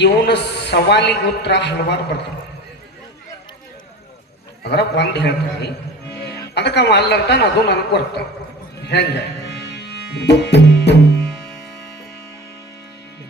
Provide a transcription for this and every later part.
ಇವನ ಸವಾಲಿಗೆ ಉತ್ತರ ಹಲವಾರು ಬರ್ತಾವ. ಅದರ ಒಂದು ಹೇಳ್ತಾನೆ, ಅದಕ್ಕೆ ಅವ ಅಲ್ಲಂತಾನ, ಅದು ನನಗೆ ಗೊತ್ತ. ಹೆಂಗ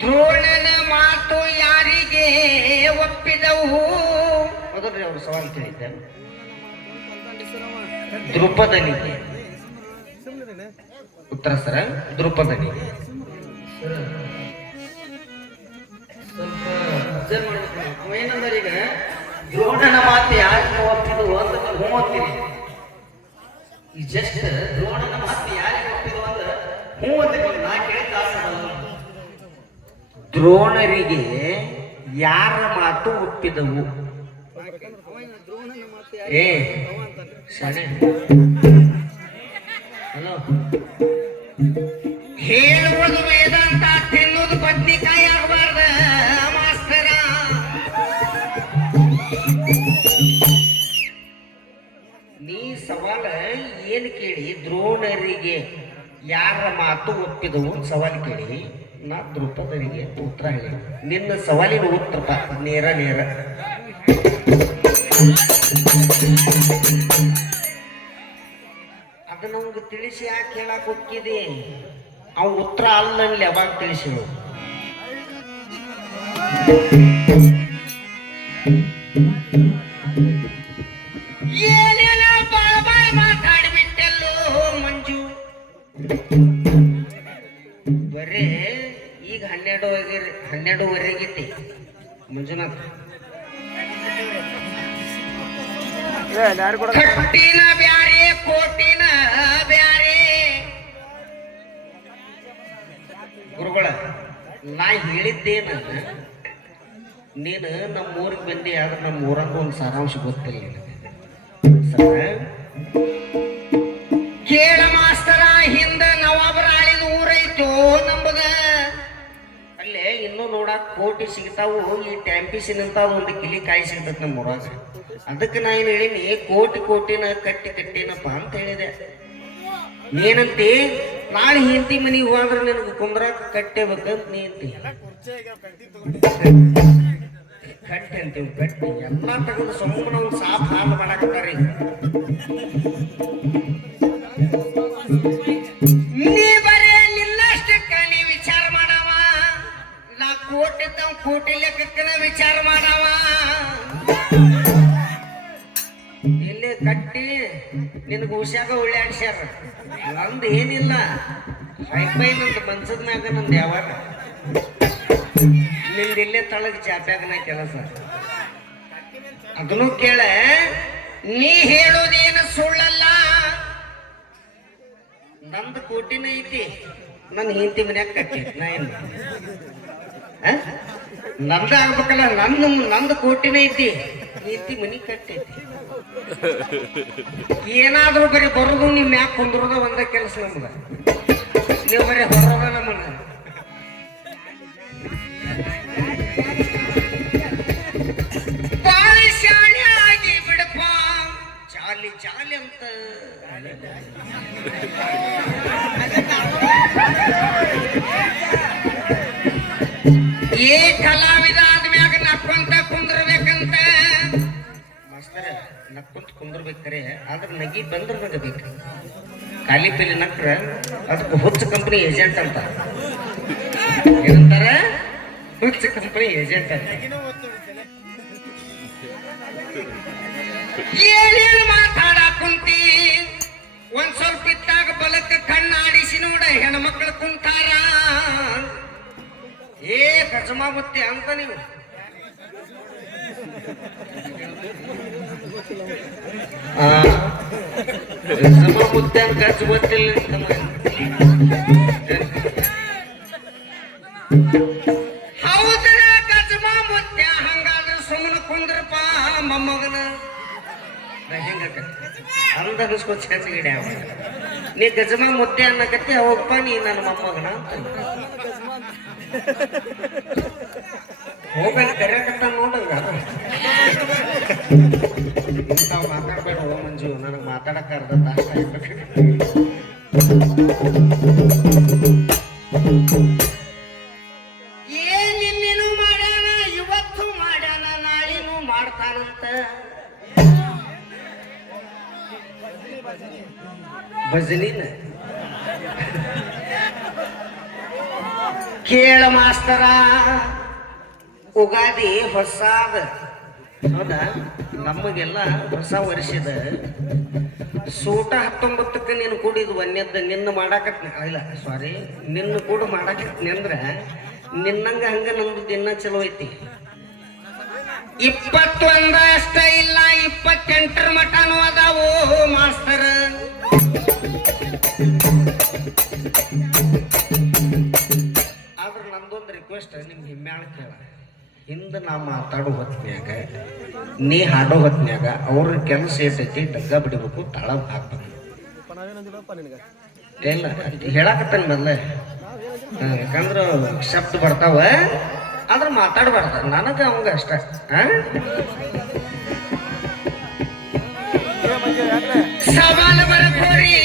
ದ್ರೋಣನ ಮಾತು ಯಾರಿಗೆ ಒಪ್ಪಿದವು? ಮೊದಲು ಅವರು ಸವಾಲು ಕೇಳಿದ್ದೆ. ದ್ರುಪದನಿಗೆ ಉತ್ತರ ಸರ, ದ್ರುಪದನಿಗೆ. ಏನಂದ್ರೆ ಈಗ ದ್ರೋಣನ ಮಾತು ಯಾರಿಗೆ ಒಪ್ಪಿದವು ಅಂತ ಹ್ಞೂ ಅಂತೀನಿ. ಈ ಜಸ್ಟ್ ದ್ರೋಣನ ಮಾತು ಯಾರಿಗೆ ಒಪ್ಪಿದವು ಅಂದ್ರೆ ಹ್ಞೂ ಅಂತೀನಿ. ನಾ ಕೇಳಿದ ದ್ರೋಣರಿಗೆ ಯಾರ ಮಾತು ಒಪ್ಪಿದವು? ಏ ಶಣೆ, ಹಲೋ, ಹೇಳುವುದು ವೇದಾಂತ, ತಿನ್ನುವುದು ಬದ್ನಿಕಾಯಿ ಆಗಬಾರ್ದ ಮಾಸ್ತರ. ನೀ ಸವಾಲ ಏನ್ ಕೇಳಿ? ದ್ರೋಣರಿಗೆ ಯಾರ ಮಾತು ಒಪ್ಪಿದವು ಸವಾಲು ಕೇಳಿ. ನಾ ದ್ರುಪದರಿಗೆ ಉತ್ತರ ಹೇಳಿ. ನಿನ್ನ ಸವಾಲಿನ ಉತ್ತರ ನೇರ ನೇರ. ಅದು ನಮ್ಗೆ ತಿಳಿಸಿ ಯಾಕೆ ಹೇಳಕ್ ಹೋಗ್ತಿದೆ? ಅವ್ ಉತ್ತರ ಅಲ್ಲಲ್ಲಿ ಯಾವಾಗ ತಿಳಿಸಿ ಏನೇನ ಬಾಳ ಮಾತಾಡ್ಬಿಟ್ಟೆಲ್ಲೋ ಮಂಜು. ಬರೇ ಈಗ 12:30 ಮಂಜುನಾಥ್. ಕಟ್ಟಿನ ಬ್ಯಾರೆ ಕೋಟಿನ ಬ್ಯಾರೆ. ಗುರುಗಳ, ನಾ ಹೇಳಿದ್ದೇನ, ನೀನು ನಮ್ಮ ಊರಿಗೆ ಬಂದಿ, ಆದ್ರೆ ನಮ್ಮ ಊರಂಗ ಒಂದು ಸಾರಾಂಶ ಗೊತ್ತಿಲ್ಲ ಕೇಳ ಮಾಸ್ತರ. ಹಿಂದ ನವಾಬರ ಆಳಿದ ಊರೈತೋ ನಮ್ಮದ. ಅಲ್ಲೇ ಇನ್ನೂ ನೋಡಕ್ ಕೋಟಿ ಸಿಗ್ತಾವು. ಈ ಟ್ಯಾಂಪಿಸಿನಂತ ಒಂದು ಕಿಲಿ ಕಾಯಿ ಸಿಗ್ತದೆ ನಮ್ಮ ಊರಾಗ. ಅದಕ್ಕೆ ನಾ ಏನು ಹೇಳಿನಿ, ಕೋಟಿನ ಕಟ್ಟಿನಪ್ಪ ಅಂತ ಹೇಳಿದೆ. ಏನಂತಿ? ನಾಳೆ ಹಿಂತಿ ಮನೆಗೆ ಹೋದ್ರೆ ನನಗೆ ಕುಂದ್ರಾಕ ಕಟ್ಟೇಬೇಕಂತ ನೀ ಅಂತಿ. ಕಟ್ಟಿ ಅಂತೀವಿ, ಕಟ್ಟಿ ಎಲ್ಲ ತೆಗೆದು ಸುಮ್ಮನೆ ಒಂದು ಸಾಫ್ ಹಾಲು ಮಾಡಾಕತ್ತಾರ. ನೀ ಬರೇ ನಿನ್ನಷ್ಟಕ್ಕ ನೀ ವಿಚಾರ ಮಾಡವ. ನಾ ಕೋಟಿ ಲೆಕ್ಕನ ವಿಚಾರ ಮಾಡವ. ಇಲ್ಲಿ ಕಟ್ಟಿ ನಿನಗೆ ಹುಷಾಗ ಉಳ್ಳಾಡ್ಸ್ಯಾರ. ನಂದು ಏನಿಲ್ಲ, ಹೈಫೈ ನಂದು ಮನ್ಸದ ಮ್ಯಾಗ ನಂದು ಯಾವಾಗ. ನಿಂದ ಇಲ್ಲೇ ತಳಗ ಚಾಪ್ಯಾಗನ ಕೆಲಸ. ಅದನ್ನು ಕೇಳ, ನೀ ಹೇಳೋದೇನು ಸುಳ್ಳಲ್ಲ. ನಂದು ಕೋಟಿನ ಐತಿ, ನನ್ನ ಹಿಂತಿ ಮನ್ಯಾಗ ಕಟ್ಟೈತಿ. ನಾ ಏನು ನಂದ ಆಗ್ಬೇಕಲ್ಲ, ನಂದು ಕೋಟಿನ ಐತಿ, ಹಿಂತಿ ಮನಿ ಕಟ್ಟೈತಿ. ಏನಾದ್ರೂ ಬರೀ ಬರೋದು ನಿಮ್ ಮ್ಯಾಗ ಕುಂದ್ರದ ಒಂದ ಕೆಲಸ ನಮ್ದ. ನೀವು ಬರೀ ಹೊರದ ನಮ್ಮನ್ನ. ಶಾಲೆ ಆಗಿ ಬಿಡಪ್ಪ, ಚಾಲಿ ಅಂತ. ಏ ಕಲಾವಿದ ಆದ್ಮ್ಯಾಗ ನಕ್ಕೊಂತ ಕುಂದ್ರಬೇಕಂತ ಮಾಸ್ತರ. ನಕ್ಕೊಂತ ಕುಂದ್ರಬೇಕ್ರೆ ಆದ್ರೆ ನಗಿ ಬಂದ್ರೆ ನಗಬೇಕು. ಖಾಲಿ ಪೀಲಿ ನಕ್ರ ಅದಕ್ಕೆ ಹುಚ್ಚ ಕಂಪನಿ ಏಜೆಂಟ್ ಅಂತ. ಏನಂತಾರ? ಹುಚ್ಚ ಕಂಪನಿ ಏಜೆಂಟ್ ಅಂತ. ಏನೇನು ಮಾತಾಡಕ್ ಕುಂತಿ? ಒಂದ್ ಸ್ವಲ್ಪ ಇತ್ತಾಗ ಬಲಕ್ಕ ಕಣ್ಣಾಡಿಸಿ ನೋಡ, ಹೆಣ್ಮಕ್ಳು ಕುಂತಾರ. ಏ ಕಚಮಾಬುತ್ತಿ ಅಂತ ನೀವು. ಕಚಮಾಬುತ್ತಿ ಅಂತ ಖರ್ಚು ಗೊತ್ತಿಲ್ಲ. ಹೌದ್ರ ಕಚಮಾಬುತ್ತಿ. ಹಂಗಾದ್ರೆ ಸುಮ್ಮನೆ ಕುಂದ್ರಪ್ಪ ಮೊಮ್ಮಗನ. ಅಂದ ಗಿಡ ನೀ ಗಜಮ ಮುದ್ದೆ ಅನ್ನಕತ್ತಿ, ಹೋಗಪ್ಪ ನೀ ನನ್ನ ಮೊಮ್ಮಗನ ಅಂತ ಹೋಗಲ್ಲಿ ಕರೆಯಕತ್ತ ನೋಡಂಗ. ಇಂಥವ್ ಮಾತಾಡ್ಬೇಡ ಮಂಜು, ನನಗೆ ಮಾತಾಡಕ್ಕ ಅರ್ಧ ತಾಸ ಏನೇನು ಮಾಡ್ಯಾನ ಭಜನಿನ ಕೇಳ ಮಾಸ್ತರ ಉಗಾದಿ ಹೊಸಾದ ಹೌದಾ ನಮಗೆಲ್ಲ ಹೊಸ ವರ್ಷದ ಸೂಟ 19ಕ್ಕೆ ನೀನು ಕೂಡಿದು ಒಂದೇದ್ದ ನಿನ್ನ ಮಾಡಾಕತ್ನಿ ಇಲ್ಲ ಸಾರಿ ನಿನ್ನ ಕೂಡ ಮಾಡಾಕತ್ನಿ ಅಂದ್ರ ನಿನ್ನಂಗ ಹಂಗ ನಮ್ದು ದಿನ ಚಲೋ ಐತಿ 21 ಅಷ್ಟ ಇಲ್ಲ 28 ಮಟನು ಅದಾವು ಮಾಸ್ತರ್ ಆದ್ರೆ ನಂದೊಂದು ರಿಕ್ವೆಸ್ಟ್ ನಿಮ್ಗೆ ಹಿಮ್ಮ್ಯಾಳ ಕೇಳ ಹಿಂದೆ ನಾ ಮಾತಾಡೋ ಹೊತ್ನ್ಯಾಗ ನೀ ಹಾಡೋ ಹೊತ್ನ್ಯಾಗ ಅವ್ರ ಕೆಲಸ ಏಟೈತಿ ಡಗ್ಗ ಬಿಡಬೇಕು ತಾಳ ಹಾಕ್ಬೇಕು ಇಲ್ಲ ಹೇಳಾಕತ್ತಾನ ಮೊದಲ ಯಾಕಂದ್ರೆ ಶಬ್ದ ಬರ್ತಾವ ಆದ್ರೆ ಮಾತಾಡ್ಬಾರ್ದ ನನಗೆ ಅವಂಗ ಅಷ್ಟ ಸವಾಲು ಬರ್ಕೋರಿ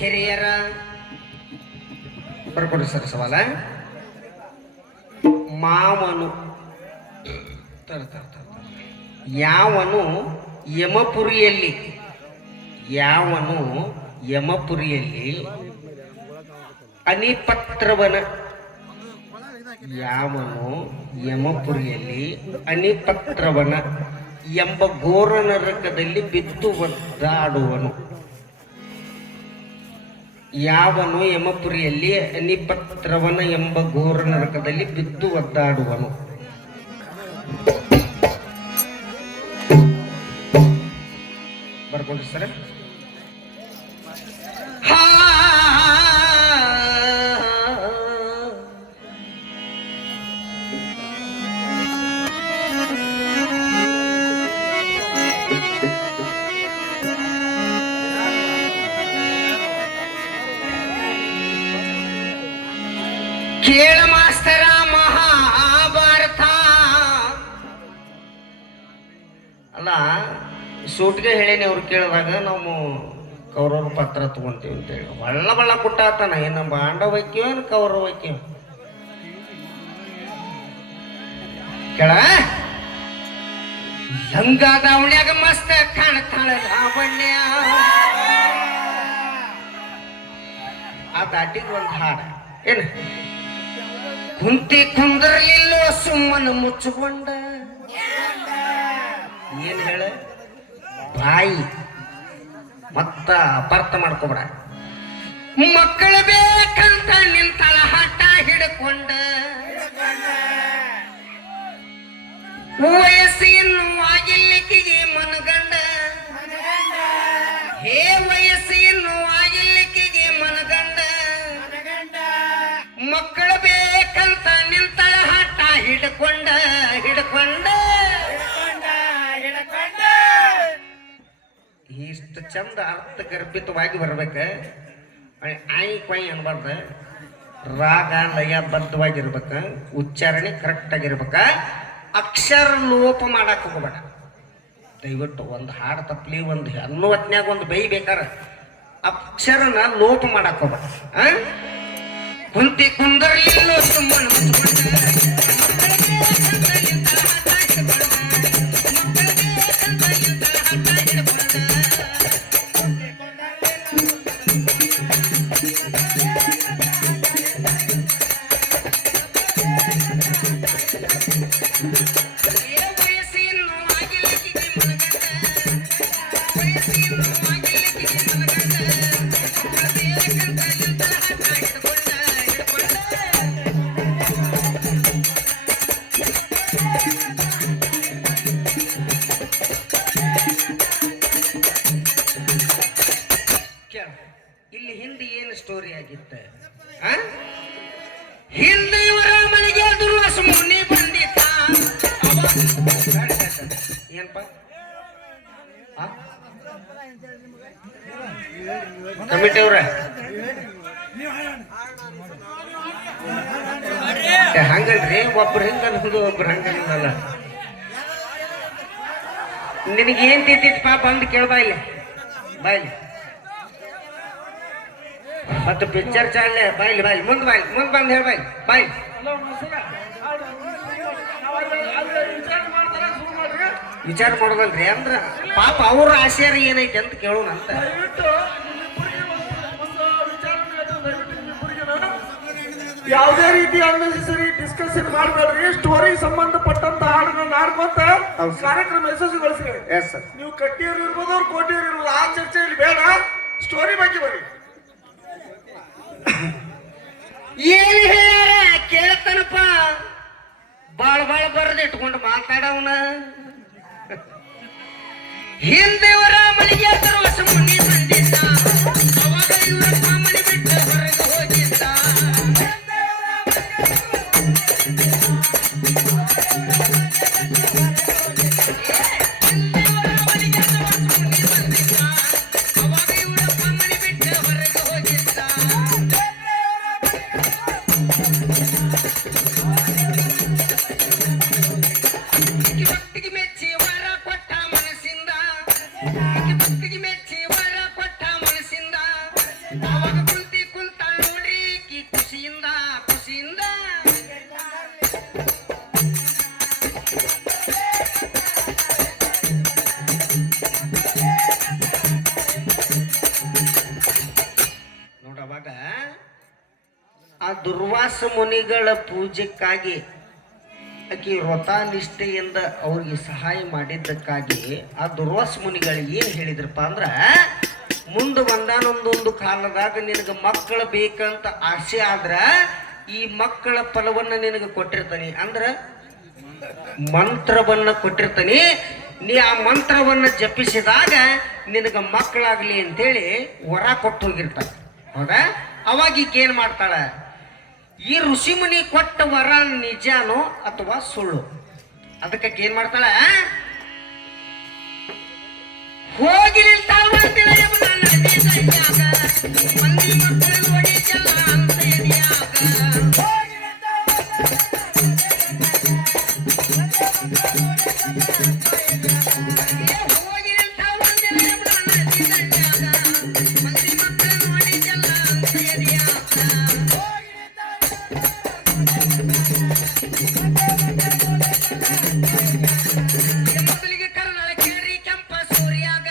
ಹಿರಿಯರ ಬರ್ಕೊಡಿ ಸರ್ ಸವಾಲ ಮಾವನು ಯಾವನು ಯಮಪುರಿಯಲ್ಲಿ ಅನಿಪತ್ರವನ ಅನಿಪತ್ರವನ ಎಂಬ ಘೋರ ನರಕದಲ್ಲಿ ಬಿದ್ದು ಒದ್ದಾಡುವನು ಯಾವನು ಯಮಪುರಿಯಲ್ಲಿ ಅನಿಪತ್ರವನ ಎಂಬ ಘೋರ ನರಕದಲ್ಲಿ ಬಿದ್ದು ಒದ್ದಾಡುವನು ಬರ್ಕೊಂಡ್ರಿ ಸರ್ ಕೇಳ ಮಾಸ್ತರ ಮಹಾಭಾರತ ಅಲ್ಲ ಸೂಟ್ಗೆ ಹೇಳೇನಿ ಅವ್ರು ಕೇಳಿದಾಗ ನಾವು ಕೌರವ್ರ ಪತ್ರ ತಗೊಂತೀವಿ ಅಂತೇಳಿ ಬಳ್ಳ ಕೊಟ್ಟಾತನ ಏನು ಬಾಂಡವ ವೈಕ್ಯೋ ಏನು ಕೌರವ ವೈಕ್ಯೋ ಕೇಳ ಹಂಗಾದ ಅವನ್ಯಾಗ ಮಸ್ತ್ ಕಾಣ್ತಾಳ ಲಾವಣ್ಯ ಆ ದಾಟಿಗೆ ಒಂದು ಹಾಡ ಏನು ಕುಂತಿ ಕುಂದರ್ಲಿಲ್ಲೋ ಸುಮ್ಮನ ಮುಚ್ಚಿಕೊಂಡ ಏನ್ ಹೇಳ ಬಾಯಿ ಮತ್ತ ಅಪಾರ್ಥ ಮಾಡ್ಕೊಬೇಡ ಮಕ್ಕಳ ಬೇಕಂತ ನಿಂತಳ ಹಠ ಹಿಡ್ಕೊಂಡ ವಯಸ್ಸು ಇನ್ನು ಆಗಿಲ್ಲಿಕ್ಕಿಗೆ ಮನಗಂಡ ಹೇ ವಯಸ್ಸು ಇನ್ನು ಆಗಿಲ್ಲಿಕ್ಕಿಗೆ ಮನಗಂಡ ಮಕ್ಕಳ ಬೇಕಂತ ನಿಂತಳ ಹಠ ಹಿಡ್ಕೊಂಡ ಇಷ್ಟು ಚಂದ ಅರ್ಥಗರ್ಭಿತವಾಗಿ ಬರ್ಬೇಕ ಆಯಿ ಕೊಯ್ ಅನ್ಬಾರ್ದ ರಾಗ ಲಯಬದ್ಧವಾಗಿರ್ಬೇಕ ಉಚ್ಚಾರಣೆ ಕರೆಕ್ಟ್ ಆಗಿರ್ಬೇಕ ಅಕ್ಷರ ಲೋಪ ಮಾಡಕ್ ಹೋಗ್ಬೇಡ ದಯವಿಟ್ಟು ಒಂದು ಹಾಡು ತಪ್ಪಲಿ ಒಂದು ಅನ್ನುವತ್ನ್ಯಾಗ ಒಂದು ಬೈಬೇಕಾರ ಅಕ್ಷರನ ಲೋಪ ಮಾಡಕ್ ಹೋಗ್ಬೇಡ ಕುಂತಿ ಕುಂದರ್ಲಿಲ್ಲೋ ಸುಮ್ಮನ ಇಲ್ಲಿ ಹಿಂದೆ ಏನು ಸ್ಟೋರಿ ಆಗಿತ್ತ ಹಿಂದೆ ಇವರ ಮನೆಗೆ ದುರ್ವಾಸ ಮುನಿ ಬಂದಿತ್ತ ಏನಪ್ಪ ಕಮಿಟಿ ಅವ್ರ ಹಂಗಲ್ರಿ ಒಬ್ರು ಹಿಂಗ ಒಬ್ರು ಹಂಗಲ್ಲ ನಿನಗೇನ್ ತಿಂತಿತ್ತಪ್ಪ ಬಂದು ಕೇಳ್ಬಾ ಇಲ್ಲ ಬಾಯ್ಲಿ ಮತ್ತು ಪಿಕ್ಚರ್ ಚಾಲೆ ಬಾಯ್ಲಿ ಮುಂದ್ ಬಂದು ಹೇಳ ಬಾಯ್ ವಿಚಾರ ಮಾಡೋದಲ್ರಿ ಅಂದ್ರ ಪಾಪ ಅವ್ರ ಆಸೆಯಾರ ಏನೈತಿ ಅಂತ ಕೇಳೋಣ ಅಂತ. ದಯವಿಟ್ಟು ನಿಮ್ಮಿಬ್ಬರಿಗೆ ಒಂದು ವಿಚಾರ ಹೇಳ್ತೀನಿ. ದಯವಿಟ್ಟು ನಿಮ್ಮಿಬ್ಬರಿಗೆ ನಾನು ಯಾವುದೇ ರೀತಿ ಅನ್ನೆಸರಿ ಡಿಸ್ಕಷನ್ ಮಾಡಬೇಡ್ರಿ. ಸ್ಟೋರಿ ಸಂಬಂಧಪಟ್ಟಂತ ಹಾಡುಗಳನ್ನ ಆಡ್ಕೊಂತ ಕಾರ್ಯಕ್ರಮ ಯಶಸ್ವಿಗೊಳಿಸ್ರಿ. Yes sir. ನೀವು ಕಟ್ಟಿಯವರು ಇರ್ಬೋದು, ಅವ್ರು ಕೋಟಿಯವರು ಇರ್ಬೋದು, ಆ ಚರ್ಚೆ ಇಲ್ಲಿ ಬೇಡ. ಸ್ಟೋರಿ ಬಗ್ಗೆ ಬರೀ. ಏನ್ ಹೇಳ್ಯಾರ ಕೇಳ್ತಾನಪ್ಪ. ಬಾಳ್ ಬರದ್ ಇಟ್ಕೊಂಡು ಮಾತಾಡವನ. ಹಿಂದೇವರ ಮನೆಗೆ ಹತ್ರ ಹೊಸ ಮುನಿ ಬಂದಿದ್ದ, ಅವಾಗ ಇವರಪ್ಪ ಮನೆ ಬಿಟ್ಟು ಹೊರಗೆ ಹೋಗಿದ್ದ. ಹಿಂದೇವರ ಮನೆಗೆ ಹತ್ರ ಹೊಸ ಮುನಿ ಬಂದಿದ್ದ, ಅವಾಗ ಇವರಪ್ಪ ಮನೆ ಬಿಟ್ಟು ಹೊರಗೆ ಹೋಗಿದ್ದ. ಭಕ್ತಿಗೆ ಮೆಚ್ಚಿ ವರ ಕೊಟ್ಟ ಮನಸ್ಸಿಂದ, ಭಕ್ತಿಗೆ ಮೆಚ್ಚಿ ವರ ಕೊಟ್ಟ ಮನಸ್ಸಿಂದ, ಅವಾಗ ಕುಂತ ನೋಡಿ ಖುಷಿಯಿಂದ ಖುಷಿಯಿಂದ. ನೋಡವಾಗ ಆ ದುರ್ವಾಸ ಮುನಿಗಳ ಪೂಜೆಕ್ಕಾಗಿ ಆಕಿ ವ್ರತ ನಿಷ್ಠೆಯಿಂದ ಅವ್ರಿಗೆ ಸಹಾಯ ಮಾಡಿದ್ದಕ್ಕಾಗಿ ಆ ದುರ್ವಾಸ ಮುನಿಗಳು ಏನ್ ಹೇಳಿದ್ರಪ್ಪ ಅಂದ್ರ, ಮುಂದೆ ಒಂದಾನೊಂದೊಂದು ಕಾಲದಾಗ ನಿನಗೆ ಮಕ್ಕಳು ಬೇಕಂತ ಆಸೆ ಆದ್ರ ಈ ಮಕ್ಕಳ ಫಲವನ್ನ ನಿನಗೆ ಕೊಟ್ಟಿರ್ತಾನೆ. ಅಂದ್ರ ಮಂತ್ರವನ್ನ ಕೊಟ್ಟಿರ್ತಾನೆ. ನೀ ಆ ಮಂತ್ರವನ್ನ ಜಪಿಸಿದಾಗ ನಿನಗ ಮಕ್ಕಳಾಗ್ಲಿ ಅಂತೇಳಿ ವರ ಕೊಟ್ಟು ಹೋಗಿರ್ತಾರ. ಹೌದಾ? ಅವಾಗ ಈಕೆ ಏನ್ ಮಾಡ್ತಾಳ, ಈ ಋಷಿಮುನಿ ಕೊಟ್ಟ ವರ ನಿಜಾನೋ ಅಥವಾ ಸುಳ್ಳು, ಅದಕ್ಕೆ ಏನ್ ಮಾಡ್ತಾಳ, ಹೋಗಿ ನಿಲ್ತಾಳ ಅಂತಿಲ್ಲ ಯಮುನಾ ನದಿ ದಂಡ್ಯಾಗ, ಮಂದಿ ಮಕ್ಕಳು ನೋಡಿ ಜಲ ಅಂತ ಎದೆಯಾಗ. ಹೋಗಿ ನಿಲ್ತಾಳ ಅಂತಿಲ್ಲ ಯಮುನಾ ನದಿ ದಂಡ್ಯಾಗ, ಮಂದಿ ಮಕ್ಕಳು ನೋಡಿ ಜಲ ಅಂತ ಎದೆಯಾಗ. ಮೊದಲಿಗೆ ಕರ್ನಾಳ ಕೇಳ್ರಿ ಕೆಂಪ ಸೂರ್ಯಾಗ,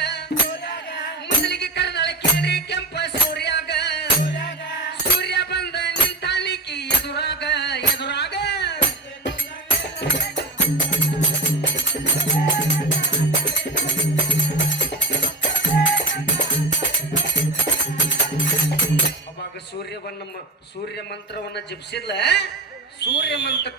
ಮೊದಲಿಗೆ ಕರ್ನಾಳ ಕೇಳ್ರಿ ಕೆಂಪ ಸೂರ್ಯಾಗ, ಸೂರ್ಯ ಬಂದ ನಿಂತಾಲಿಕ್ಕಿ ಎದುರಾಗ ಎದುರಾಗ. ಅವಾಗ ಸೂರ್ಯ ಮಂತ್ರವನ್ನ ಜಪಿಸಿದ್ಲ. ಸೂರ್ಯ ಮಂತ್ರ